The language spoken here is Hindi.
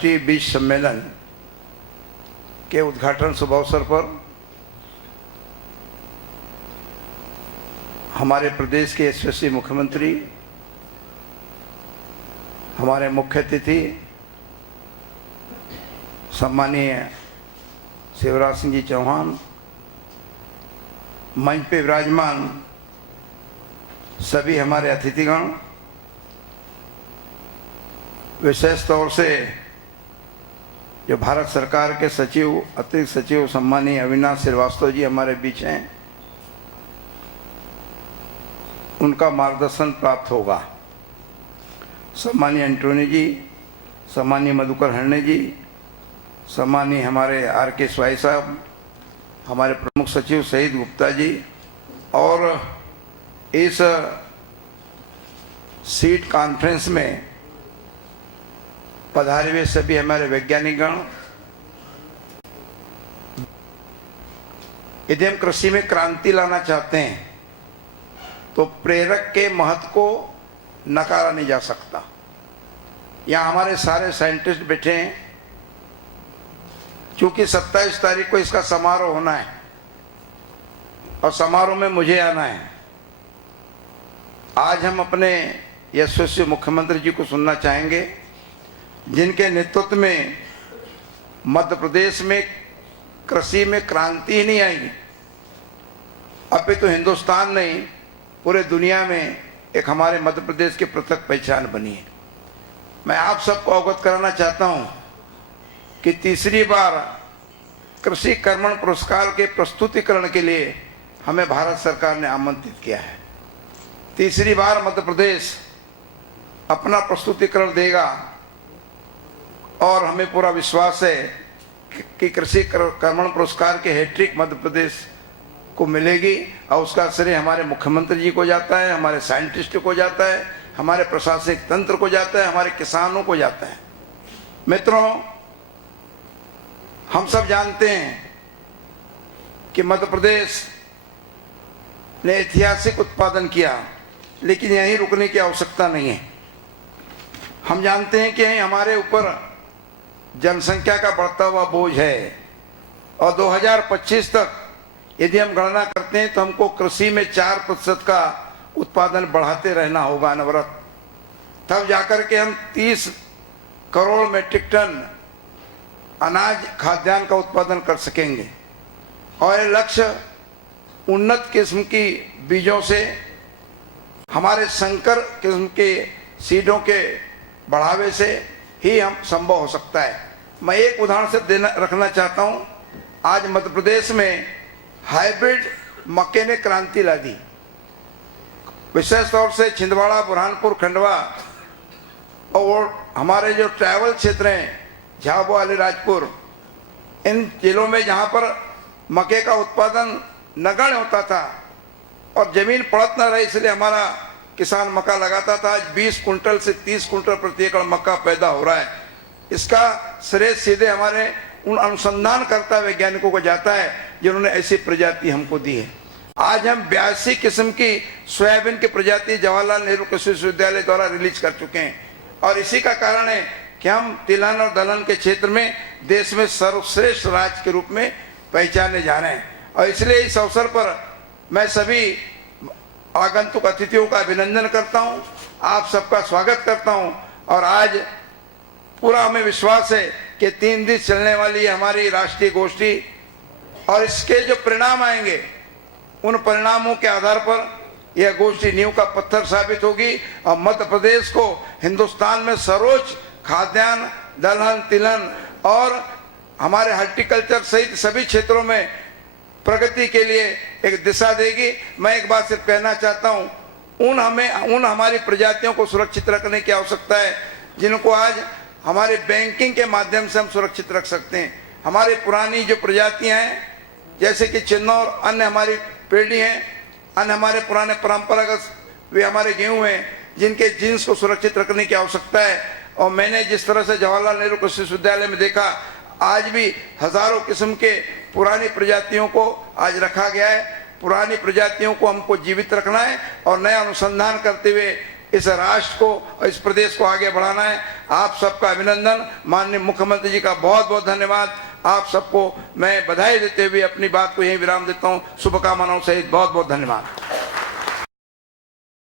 राष्ट्रीय बीज सम्मेलन के उद्घाटन शुभ अवसर पर हमारे प्रदेश के यशस्वी मुख्यमंत्री, हमारे मुख्य अतिथि सम्मानीय शिवराज सिंह जी चौहान, मंच पे विराजमान सभी हमारे अतिथिगण, विशेष तौर से जो भारत सरकार के सचिव, अतिरिक्त सचिव सम्मानीय अविनाश श्रीवास्तव जी हमारे बीच हैं, उनका मार्गदर्शन प्राप्त होगा। सम्मानीय एंटोनी जी, सम्मानीय मधुकर हरणे जी, सम्मानीय हमारे आर के स्वाई साहब, हमारे प्रमुख सचिव शहीद गुप्ता जी, और इस सीट कॉन्फ्रेंस में पधारे हुए सभी हमारे वैज्ञानिकगण। यदि हम कृषि में क्रांति लाना चाहते हैं तो प्रेरक के महत्व को नकारा नहीं जा सकता। यहाँ हमारे सारे साइंटिस्ट बैठे हैं। चूंकि 27 तारीख को इसका समारोह होना है और समारोह में मुझे आना है, आज हम अपने यशस्वी मुख्यमंत्री जी को सुनना चाहेंगे, जिनके नेतृत्व में मध्य प्रदेश में कृषि में क्रांति ही नहीं आई, अभी तो हिंदुस्तान नहीं पूरे दुनिया में एक हमारे मध्य प्रदेश की पृथक पहचान बनी है। मैं आप सबको अवगत कराना चाहता हूं कि तीसरी बार कृषि कर्मण पुरस्कार के प्रस्तुतिकरण के लिए हमें भारत सरकार ने आमंत्रित किया है। तीसरी बार मध्य प्रदेश अपना प्रस्तुतिकरण देगा और हमें पूरा विश्वास है कि कृषि कर्मण पुरस्कार के हैट्रिक मध्य प्रदेश को मिलेगी और उसका श्रेय हमारे मुख्यमंत्री जी को जाता है, हमारे साइंटिस्ट को जाता है, हमारे प्रशासनिक तंत्र को जाता है, हमारे किसानों को जाता है। मित्रों, हम सब जानते हैं कि मध्य प्रदेश ने ऐतिहासिक उत्पादन किया, लेकिन यहीं रुकने की आवश्यकता नहीं है। हम जानते हैं कि हमारे ऊपर जनसंख्या का बढ़ता हुआ बोझ है और 2025 तक यदि हम गणना करते हैं तो हमको कृषि में 4% का उत्पादन बढ़ाते रहना होगा अनवरत, तब जाकर के हम 30 करोड़ मेट्रिक टन अनाज खाद्यान्न का उत्पादन कर सकेंगे। और ये लक्ष्य उन्नत किस्म की बीजों से, हमारे संकर किस्म के सीडों के बढ़ावे से ही हम संभव हो सकता है। मैं एक उदाहरण से रखना चाहता हूं। आज मध्य प्रदेश में हाइब्रिड मक्के ने क्रांति ला दी। विशेष तौर से छिंदवाड़ा, बुरहानपुर, खंडवा और हमारे जो ट्राइबल क्षेत्र हैं, झाबुआ, अलीराजपुर, इन जिलों में जहां पर मक्के का उत्पादन नगण्य होता था और जमीन पड़त न रही, इसलिए हमारा किसान मक्का लगाता था। आज 20 कुंटल से 30 कुंटल प्रति एकड़ मक्का पैदा हो रहा है। इसका श्रेय सीधे हमारे उन अनुसंधानकर्ता वैज्ञानिकों को जाता है जिन्होंने ऐसी प्रजाति हमको दी है। आज हम 82 किस्म की सोयाबीन की प्रजाति जवाहरलाल नेहरू कृषि विश्वविद्यालय द्वारा रिलीज कर चुके हैं और इसी का कारण है कि हम तिलहन और दलहन के क्षेत्र में देश में सर्वश्रेष्ठ राज्य के रूप में पहचाने जा रहे हैं। और इसलिए इस अवसर पर मैं सभी आगंतुक अतिथियों का अभिनंदन करता हूं, आप सबका स्वागत करता हूं। और आज पूरा हमें विश्वास है कि 3 दिन चलने वाली हमारी राष्ट्रीय गोष्ठी और इसके जो परिणाम आएंगे, उन परिणामों के आधार पर यह गोष्ठी नींव का पत्थर साबित होगी और मध्य प्रदेश को हिंदुस्तान में सर्वोच्च खाद्यान्न, दलहन, तिलहन और हमारे हॉर्टिकल्चर सहित सभी क्षेत्रों में प्रगति के लिए एक दिशा देगी। मैं एक बात सिर्फ कहना चाहता हूं, उन हमारी प्रजातियों को सुरक्षित रखने की आवश्यकता है जिनको आज हमारे बैंकिंग के माध्यम से हम सुरक्षित रख सकते हैं। हमारी पुरानी जो प्रजातियां हैं, जैसे कि चिन्नौर, अन्य हमारी पीढ़ी हैं, अन्य हमारे पुराने परंपरागत वे हमारे गेहूं हैं, जिनके जीन्स को सुरक्षित रखने की आवश्यकता है। और मैंने जिस तरह से जवाहरलाल नेहरू कृषि विश्वविद्यालय में देखा, आज भी हजारों किस्म के पुरानी प्रजातियों को आज रखा गया है। पुरानी प्रजातियों को हमको जीवित रखना है और नया अनुसंधान करते हुए इस राष्ट्र को और इस प्रदेश को आगे बढ़ाना है। आप सबका अभिनंदन। माननीय मुख्यमंत्री जी का बहुत बहुत धन्यवाद। आप सबको मैं बधाई देते हुए अपनी बात को यहीं विराम देता हूं। शुभकामनाओं सहित बहुत बहुत धन्यवाद।